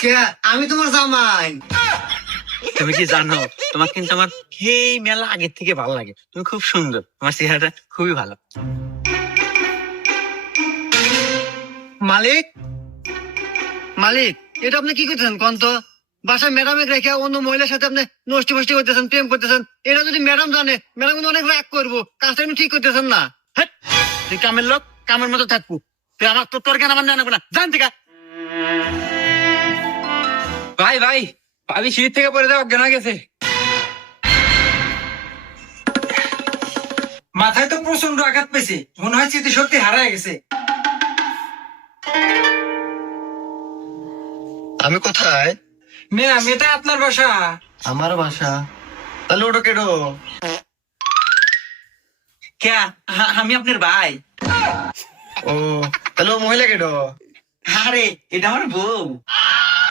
কে? আমি তোমার জামাই। তুমি কি জানো তোমার কিন্তু আমার এই মেলা আগের থেকে ভালো লাগে। তুমি খুব সুন্দর, তোমার চেহারাটা খুবই ভালো। মালিক, মালিক, এটা আপনি কি করতেছেন কোন তো? বাসায় ম্যাডামে রেখে অন্য মহিলার সাথে আপনি নষ্টি ফষ্টি করতেছেন, প্রেম করতেছেন। এটা যদি ম্যাডাম জানে, ম্যাডাম কিন্তু অনেক রাগ করবো। কাজটা কিন্তু ঠিক করতেছেন না। হেৎ, তুই কামের লোক, কামের মতো থাকবো। তুই আমার তোর জ্ঞান আমার জানাবো না, জান থেকে। ভাই ভাই, ভাবি সিঁড়ি থেকে পড়ে দেওয়া অজ্ঞান হয়ে গেছে। মাথায় তো প্রচন্ড আঘাত পেয়েছে, মনে হয় স্মৃতিশক্তি হারায় গেছে। আমি কোথায়? ম্যাম, এটা আপনার বাসা? আমার বাসা। তাহলে ওটা কেডো? কে? আমি আপনার ভাই। ও, তাহলে ও মহিলা কেডো? আরে এটা আমার বউ।